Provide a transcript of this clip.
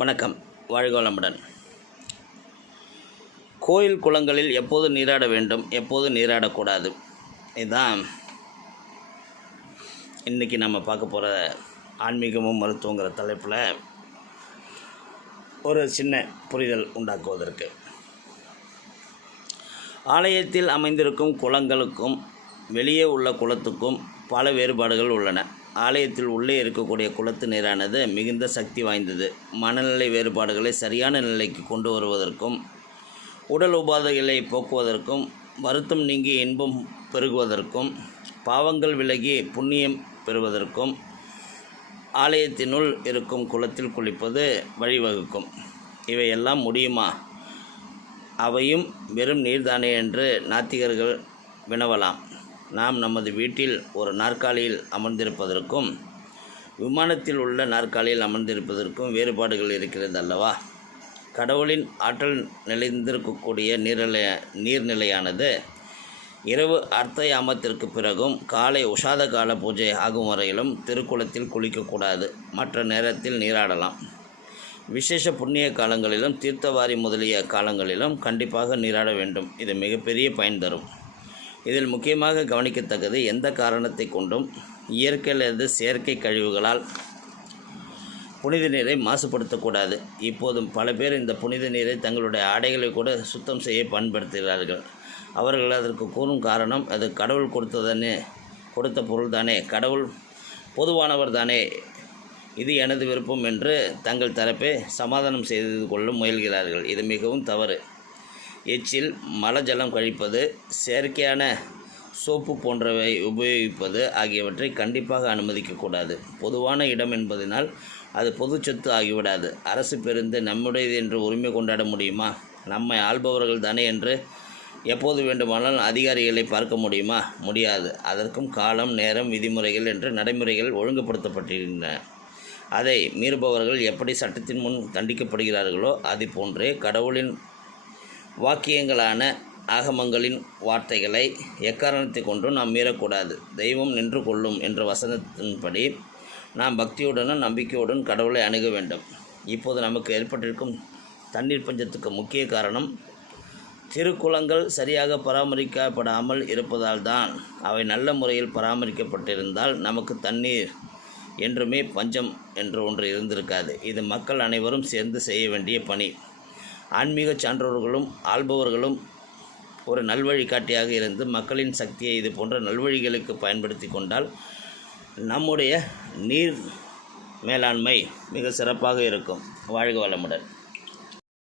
வணக்கம். வாழ்க வளமுடன் கோயில் குளங்களில் எப்போது நீராட வேண்டும் எப்போது நீராடக்கூடாது? இதுதான் இன்றைக்கி நம்ம பார்க்க போகிற ஆன்மீகமும் மருத்துவங்கிற தலைப்பில் ஒரு சின்ன புரிதல் உண்டாக்குவதற்கு. ஆலயத்தில் அமைந்திருக்கும் குளங்களுக்கும் வெளியே உள்ள குளத்துக்கும் பல வேறுபாடுகள் உள்ளன. ஆலயத்தில் உள்ளே இருக்கக்கூடிய குளத்து நீரானது மிகுந்த சக்தி வாய்ந்தது. மனநிலை வேறுபாடுகளை சரியான நிலைக்கு கொண்டு வருவதற்கும் உடல் உபாதைகளை போக்குவதற்கும் வருத்தம் நீங்கி இன்பம் பெருகுவதற்கும் பாவங்கள் விலகி புண்ணியம் பெறுவதற்கும் ஆலயத்தினுள் இருக்கும் குளத்தில் குளிப்பது வழிவகுக்கும். இவையெல்லாம் முடியுமா? அவையும் வெறும் நீர்தானே என்று நாத்திகர்கள் வினவலாம். நாம் நமது வீட்டில் ஒரு நாற்காலியில் அமர்ந்திருப்பதற்கும் விமானத்தில் உள்ள நாற்காலியில் அமர்ந்திருப்பதற்கும் வேறுபாடுகள் இருக்கிறது அல்லவா? கடவுளின் ஆற்றல் நிலைந்திருக்கக்கூடிய நீர்நிலை நீர்நிலையானது இரவு அர்த்த யாமத்திற்கு பிறகும் காலை உஷாத கால பூஜை ஆகும் வரையிலும் திருக்குளத்தில் குளிக்கக்கூடாது. மற்ற நேரத்தில் நீராடலாம். விசேஷ புண்ணிய காலங்களிலும் தீர்த்தவாரி முதலிய காலங்களிலும் கண்டிப்பாக நீராட வேண்டும். இது மிகப்பெரிய பயன் தரும். இதில் முக்கியமாக கவனிக்கத்தக்கது எந்த காரணத்தை கொண்டும் இயற்கையிலிருந்து செயற்கை கழிவுகளால் புனித நீரை மாசுபடுத்தக்கூடாது. இப்போதும் பல பேர் இந்த புனித நீரை தங்களுடைய ஆடைகளை கூட சுத்தம் செய்ய பயன்படுத்துகிறார்கள். அவர்கள் அதற்கு கூறும் காரணம் அது கடவுள் கொடுத்ததானே கொடுத்த பொருள் தானே கடவுள் பொதுவானவர் தானே இது எனது விருப்பம் என்று தங்கள் தரப்பே சமாதானம் செய்து கொள்ள முயல்கிறார்கள். இது மிகவும் தவறு. எச்சில் மலஜலம் கழிப்பது செயற்கையான சோப்பு போன்றவை உபயோகிப்பது ஆகியவற்றை கண்டிப்பாக அனுமதிக்கக்கூடாது. பொதுவான இடம் என்பதனால் அது பொது சொத்து ஆகிவிடாது. அரசு பெருந்து நம்முடையது என்று உரிமை கொண்டாட முடியுமா? நம்மை ஆள்பவர்கள் தானே என்று எப்போது வேண்டுமானால் அதிகாரிகளை பார்க்க முடியுமா? முடியாது. அதற்கும் காலம் நேரம் விதிமுறைகள் என்று நடைமுறைகள் ஒழுங்குபடுத்தப்பட்டிருக்கின்றன. அதை மீறுபவர்கள் எப்படி சட்டத்தின் முன் தண்டிக்கப்படுகிறார்களோ அது போன்றே கடவுளின் வாக்கியங்களான ஆகமங்களின் வார்த்தைகளை எக்காரணத்தை கொண்டும் நாம் மீறக்கூடாது. தெய்வம் நின்று கொள்ளும் என்ற வசனத்தின்படி நாம் பக்தியுடனும் நம்பிக்கையுடன் கடவுளை அணுக வேண்டும். இப்போது நமக்கு ஏற்பட்டிருக்கும் தண்ணீர் பஞ்சத்துக்கு முக்கிய காரணம் திருக்குளங்கள் சரியாக பராமரிக்கப்படாமல் இருப்பதால் தான் அவை நல்ல முறையில் பராமரிக்கப்பட்டிருந்தால் நமக்கு தண்ணீர் என்றுமே பஞ்சம் என்று ஒன்று இருந்திருக்காது. இது மக்கள் அனைவரும் சேர்ந்து செய்ய வேண்டிய பணி. ஆன்மீக சான்றோர்களும் ஆள்பவர்களும் ஒரு நல்வழிகாட்டியாக இருந்து மக்களின் சக்தியை இது போன்ற நல்வழிகளுக்கு பயன்படுத்தி கொண்டால் நம்முடைய நீர் மேலாண்மை மிக சிறப்பாக இருக்கும். வாழ்க வளமுடன்.